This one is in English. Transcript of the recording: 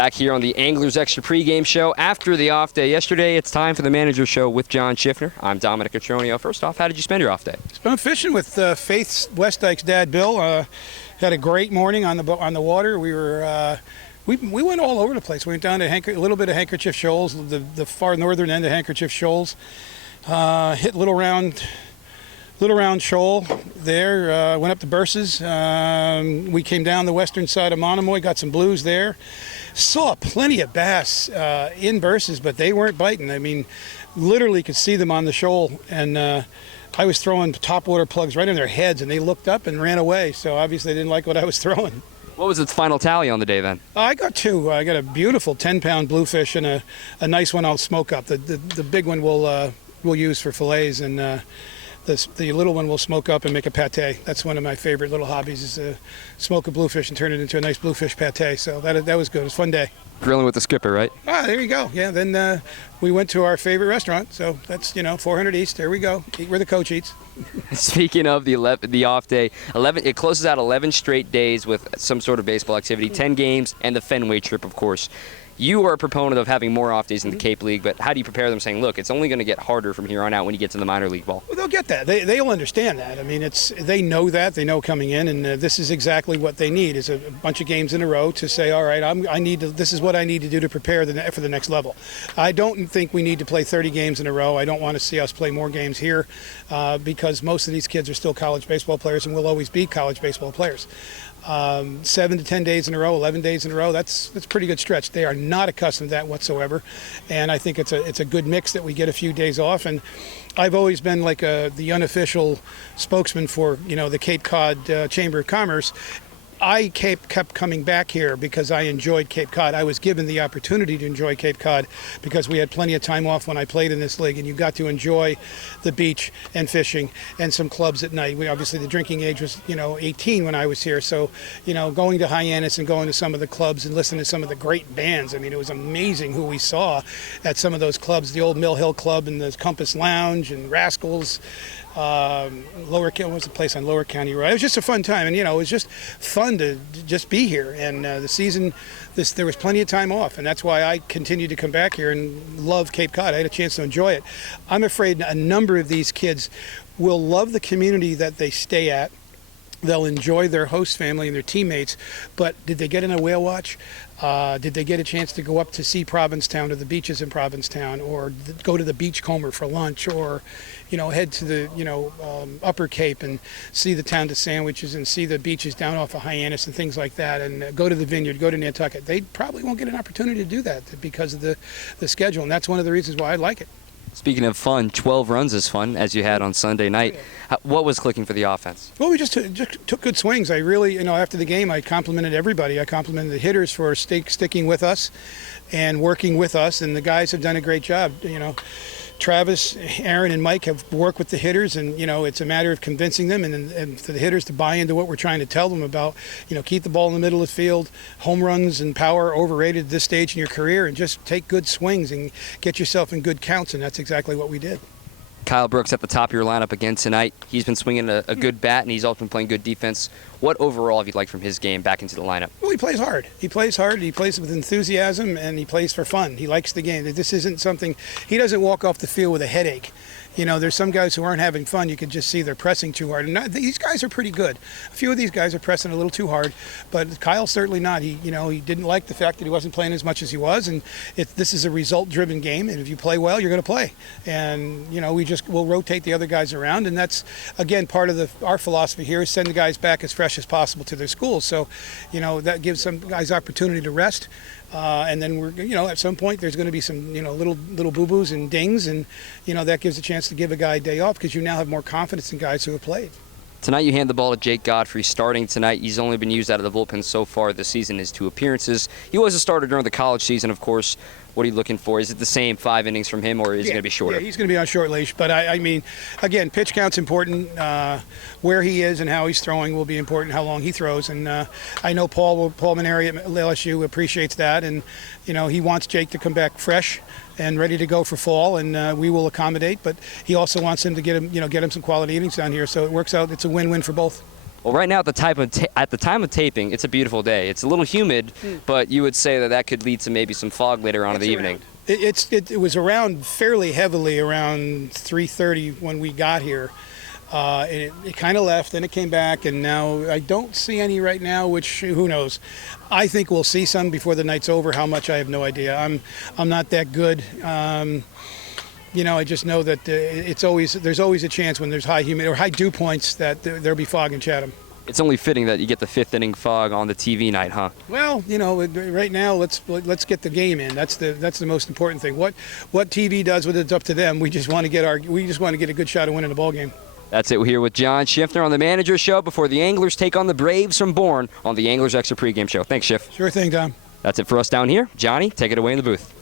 Back here on the Anglers Extra pregame show after the off day yesterday, it's time for the Manager Show with John Schiffner. I'm Dominic Cotroneo. First off, how did you spend your off day? Spent fishing with Faith Westdyke's dad, Bill. Had a great morning on the water. We went all over the place. We went down to a little bit of Handkerchief Shoals, the far northern end of Handkerchief Shoals. Hit Little Round Shoal there, went up to Burses. We came down the western side of Monomoy, got some blues there. Saw plenty of bass in Burses, but they weren't biting. I mean, literally could see them on the shoal, and I was throwing topwater plugs right in their heads, and they looked up and ran away, so obviously they didn't like what I was throwing. What was its final tally on the day then? I got two. I got a beautiful 10-pound bluefish and a nice one I'll smoke up. The big one we'll use for fillets, and the little one we'll smoke up and make a pate. That's one of my favorite little hobbies, is to smoke a bluefish and turn it into a nice bluefish pate. So that was good. It was a fun day. Grilling with the skipper, right? There you go. Yeah, then we went to our favorite restaurant. So that's, 400 East. There we go. Eat where the coach eats. Speaking of the off day, it closes out 11 straight days with some sort of baseball activity, 10 games, and the Fenway trip, of course. You are a proponent of having more off days in the Cape League, but how do you prepare them, saying, look, it's only going to get harder from here on out when you get to the minor league ball? Well, they'll get that. They'll understand that. I mean, they know that. They know coming in, and this is exactly what they need, is a bunch of games in a row to say, all right, this is what I need to do to prepare for the next level. I don't think we need to play 30 games in a row. I don't want to see us play more games here because most of these kids are still college baseball players and will always be college baseball players. 7 to 10 days in a row, 11 days in a row, that's a pretty good stretch. They are not accustomed to that whatsoever, and I think it's a good mix that we get a few days off. And I've always been like the unofficial spokesman for the Cape Cod Chamber of Commerce. I kept coming back here because I enjoyed Cape Cod. I was given the opportunity to enjoy Cape Cod because we had plenty of time off when I played in this league, and you got to enjoy the beach and fishing and some clubs at night. Obviously the drinking age was 18 when I was here, so going to Hyannis and going to some of the clubs and listening to some of the great bands. I mean, it was amazing who we saw at some of those clubs, the old Mill Hill Club and the Compass Lounge and Rascals. What was the place on Lower County Road? It was just a fun time, and it was just fun to just be here. And the season, there was plenty of time off, and that's why I continued to come back here and love Cape Cod. I had a chance to enjoy it. I'm afraid a number of these kids will love the community that they stay at. They'll enjoy their host family and their teammates, but did they get in a whale watch? Did they get a chance to go up to see Provincetown, to the beaches in Provincetown, or go to the Beachcomber for lunch, or head to the Upper Cape and see the town to Sandwiches and see the beaches down off of Hyannis and things like that, and go to the Vineyard, go to Nantucket? They probably won't get an opportunity to do that because of the schedule, and that's one of the reasons why I like it. Speaking of fun, 12 runs is fun, as you had on Sunday night. What was clicking for the offense? Well, we just took good swings. I really, after the game, I complimented everybody. I complimented the hitters for sticking with us and working with us, and the guys have done a great job. Travis, Aaron, and Mike have worked with the hitters, and it's a matter of convincing them and for the hitters to buy into what we're trying to tell them about. Keep the ball in the middle of the field. Home runs and power overrated at this stage in your career, and just take good swings and get yourself in good counts, and that's exactly what we did. Kyle Brooks at the top of your lineup again tonight. He's been swinging a good bat, and he's also been playing good defense. What overall have you liked from his game back into the lineup? Well, he plays hard. He plays with enthusiasm, and he plays for fun. He likes the game. This isn't something, he doesn't walk off the field with a headache. There's some guys who aren't having fun. You can just see they're pressing too hard. And these guys are pretty good. A few of these guys are pressing a little too hard, but Kyle's certainly not. He didn't like the fact that he wasn't playing as much as he was, and this is a result-driven game, and if you play well, you're going to play. And, we'll rotate the other guys around, and that's, again, part of our philosophy here is send the guys back as fresh as possible to their schools. So, that gives some guys opportunity to rest. And then at some point there's going to be some, little boo-boos and dings, and, that gives a chance to give a guy a day off because you now have more confidence in guys who have played. Tonight you hand the ball to Jake Godfrey starting tonight. He's only been used out of the bullpen so far this season, his 2 appearances. He was a starter during the college season, of course. What are you looking for? Is it the same 5 innings from him, or is it going to be shorter? Yeah, he's going to be on short leash. But, I mean, again, pitch count's important. Where he is and how he's throwing will be important, how long he throws. And I know Paul Maneri at LSU appreciates that. And, he wants Jake to come back fresh and ready to go for fall, and we will accommodate. But he also wants him to get him some quality innings down here. So it works out. It's a win-win for both. Well, right now at the time of taping, it's a beautiful day. It's a little humid, but you would say that could lead to maybe some fog later on in the evening. It was around fairly heavily around 3:30 when we got here. It kind of left, then it came back, and now I don't see any right now, which who knows. I think we'll see some before the night's over. How much, I have no idea. I'm not that good. I just know that there's always a chance when there's high humidity or high dew points that there'll be fog in Chatham. It's only fitting that you get the fifth inning fog on the TV night, huh? Well, right now let's get the game in. That's the most important thing. What TV does with it's up to them. We just want to get a good shot of winning the ball game. That's it. We're here with John Schiffner on the Manager Show before the Anglers take on the Braves from Bourne on the Anglers Extra pregame show. Thanks, Schiff. Sure thing, Dom. That's it for us down here. Johnny, take it away in the booth.